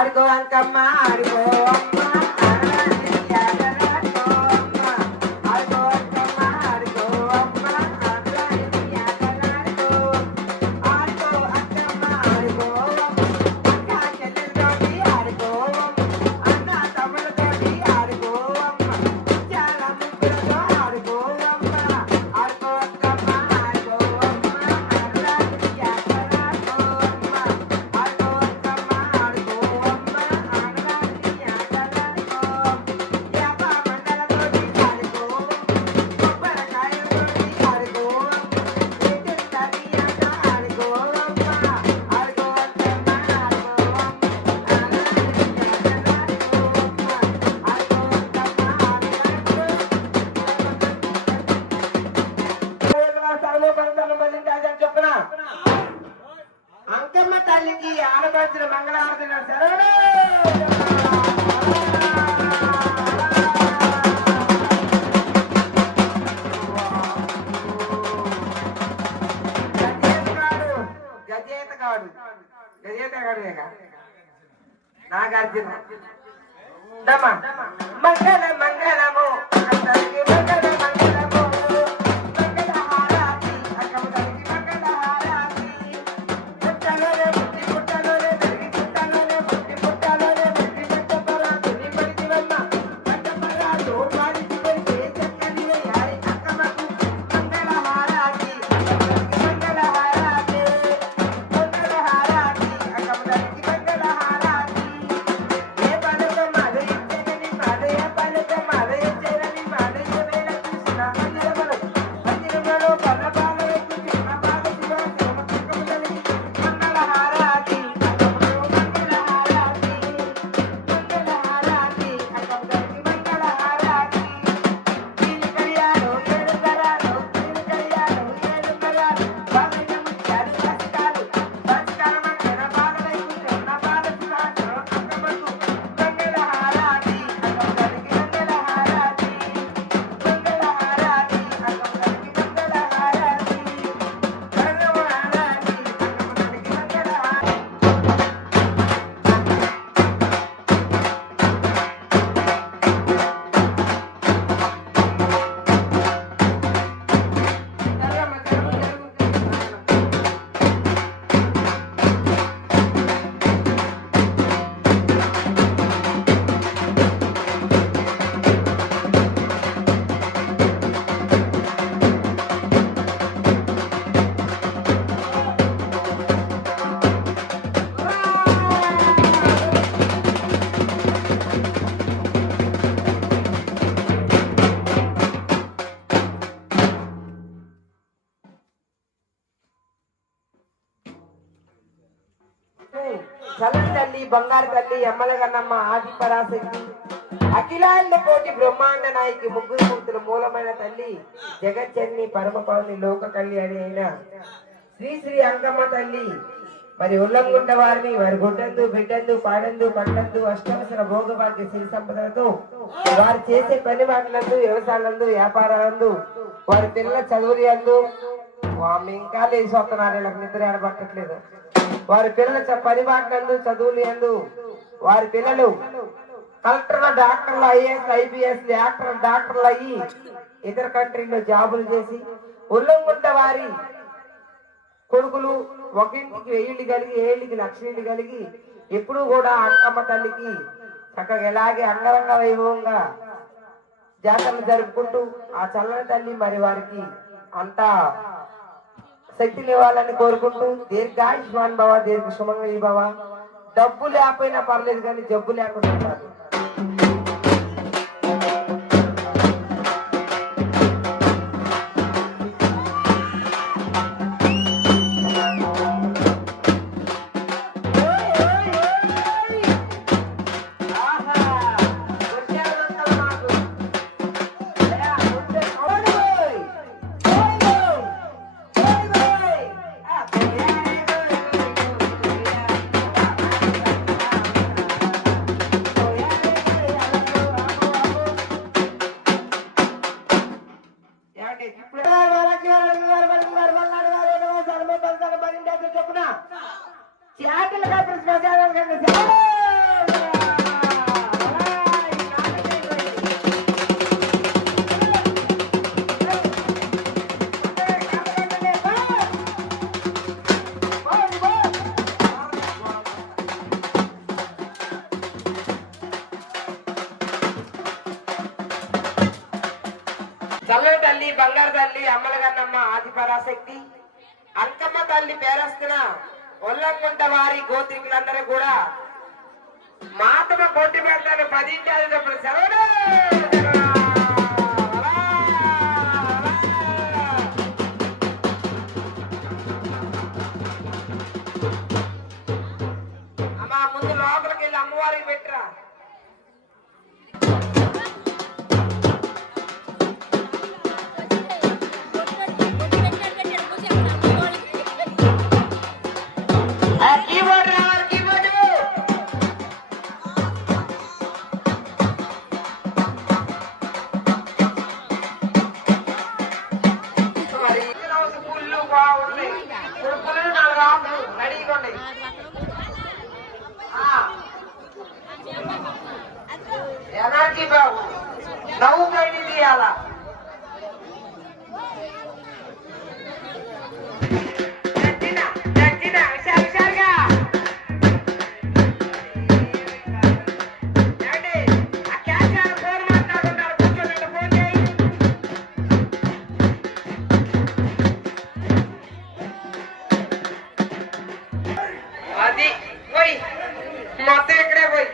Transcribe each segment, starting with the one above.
ఆడుకో అంకమ్మ ఆడుకో అమ్మ అంకమ్మ తల్లికి ఆడపడిచిన మంగళారతిన శరణు గజేతగాడు నాగార్జున మంగళ మంగళము చల్లని తల్లి బంగారు తల్లి ఎమ్మల గన్నమ్మ ఆది పరాశక్తి అఖిలాండ కోటి బ్రహ్మాండ నాయకి ముగ్గురు మూర్తుల మూలమైన తల్లి జగజ్జన్ని పరమ పౌని లోక కళ్యాణి అయిన శ్రీ శ్రీ అంకమ్మ తల్లి మరి ఉల్లంగుంట వారిని వారి గుడ్డందు బిడ్డందు పాడందు పట్టందు అష్టవసర భోగభాగ్య సిరి సంపదలతో వారు చేసే పని వాటిలందు వ్యవసాయాలందు వ్యాపారాలందు వారి పిల్లల చదువులు అందు ఇంకా లేచి వస్తున్నారు వీళ్ళకి నిద్ర ఏడబట్టట్లేదు వారి పిల్లల పని వాటిలందు చదువులు అందు వారి పిల్లలు కలెక్టర్లు డాక్టర్లు ఐఏఎస్ ఐపీఎస్ యాక్టర్ డాక్టర్లు అయ్యి ఇతర కంట్రీలో జాబులు చేసి ఉల్లంగుంట వారి కొడుకులు ఒక ఇంటికి 1000 కలిగి 7 లక్షలు కలిగి ఎప్పుడు కూడా అంకమ్మ తల్లికి చక్కగా ఎలాగే అంగరంగ వైభవంగా జాతరలు జరుపుకుంటూ ఆ చల్లని తల్లి మరి వారికి అంతా శక్తిని ఇవ్వాలని కోరుకుంటూ దీర్ఘాయుష్మాన్ భవ దీర్ఘ సుమంగళి భవ డబ్బు లేకపోయినా పర్లేదు కానీ జబ్బు లేకుండా ఉండాలి. చేతులుగా ప్రశ్న చల్లని తల్లి బంగారు తల్లి అమ్మల గన్నమ్మ ఆది పరాశక్తి అంకమ్మ తల్లి పేరస్తున ఒల్లంగుంట వారి గోత్రికులందరూ కూడా మాతమ పోటీ పెడతాను 10 ఇంటి సెలవులు. అమ్మా ముందు లోపలికి వెళ్ళి అమ్మవారికి పెట్టరా. ఎనర్జీ బాబు నవ్వు బయట తీయాలా. అది పోయి మొత్తం ఇక్కడే పోయి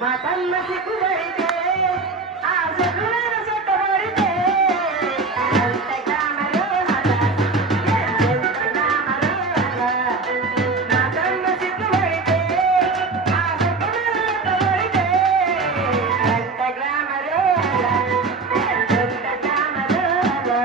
మా తమ్మ సిగ్గుపడితే ఆ సిగ్గులను చుట్టబడితే ఎంత గ్రామలో అలా, ఎంత గ్రామలో అలా. మా తమ్మ సిగ్గుపడితే ఆ సిగ్గులను చుట్టబడితే ఎంత గ్రామలో అలా, ఎంత గ్రామలో అలా.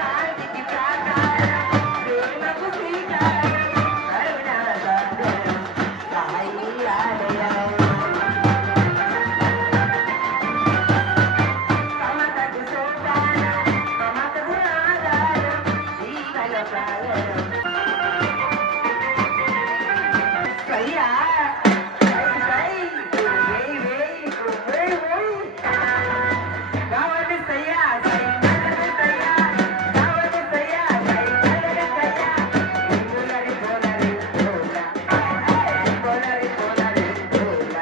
కాంతికి ప్రాకారం, ప్రేమకు శ్రీకారం, కరుణాసాగరం, సాయిరాలయం. సమతకు సోపానం, మమతకు ఆధారం, జీవన ప్రాణం. సయ్యా, సై, సై, వేయ్, వేయ్, వేయ్, వేయ్. కావాలి సయ్యా, సై, నడరు సయ్యా, కావాలి సయ్యా, సై, నడరు సయ్యా. ఇంగులరి కోలరి కోల, కోలరి కోలరి కోల.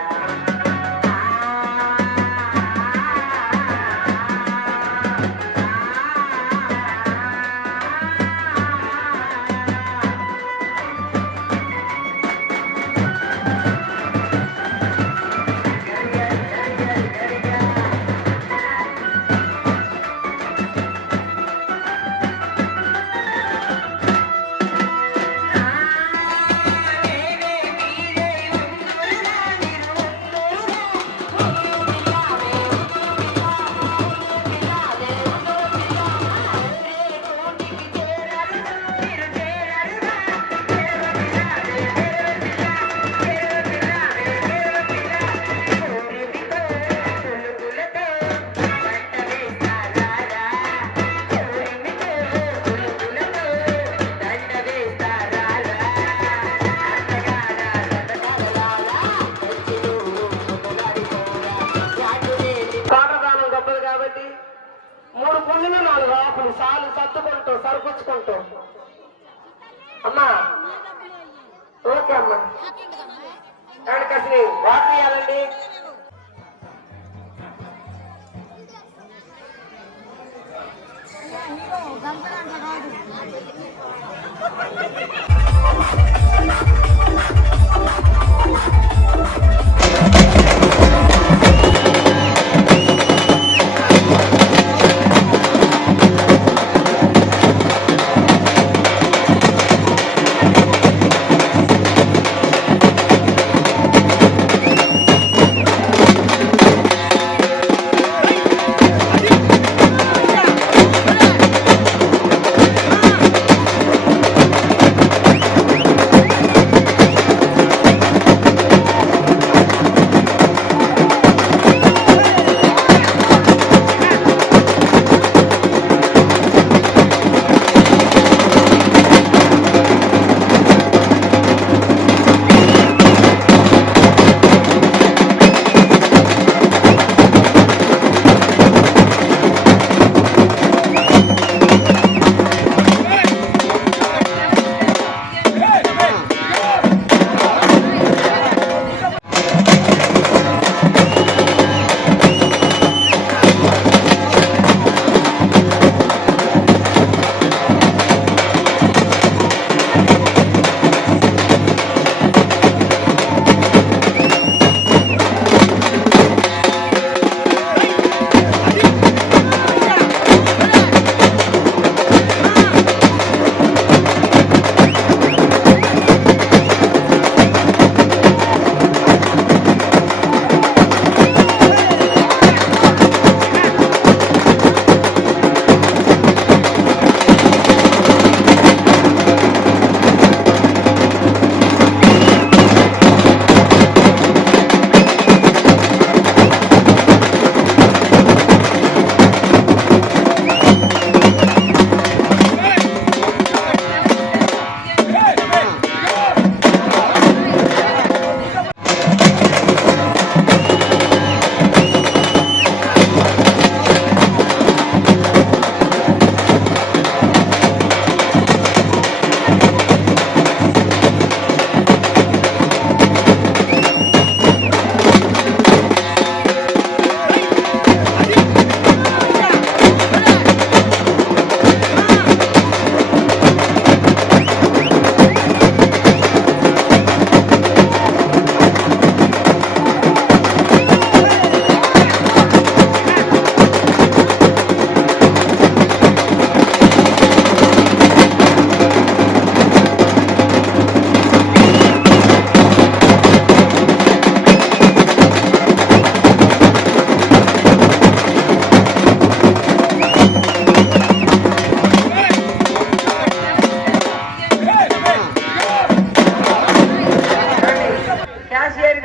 తోటదానం గొప్పది కాబట్టి 3 పుల్లులు 4 ఆకులు సాలు సర్దుకుంటూ సరుపుచ్చుకుంటూ. అమ్మా ఓకే అమ్మా, కాసి వాటర్ ఇవ్వాలండి.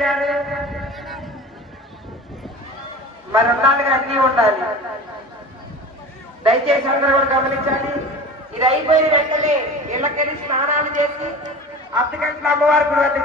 చేయాలి? మరి అన్నాళ్ళుగా అన్నీ ఉండాలి. దయచేసి అందరూ కూడా గమనించండి. ఇది అయిపోయిన వెంటనే ఇళ్ళకెళ్ళి స్నానాలు చేసి అర్ధగంటల అమ్మవారి గుడి వద్దకు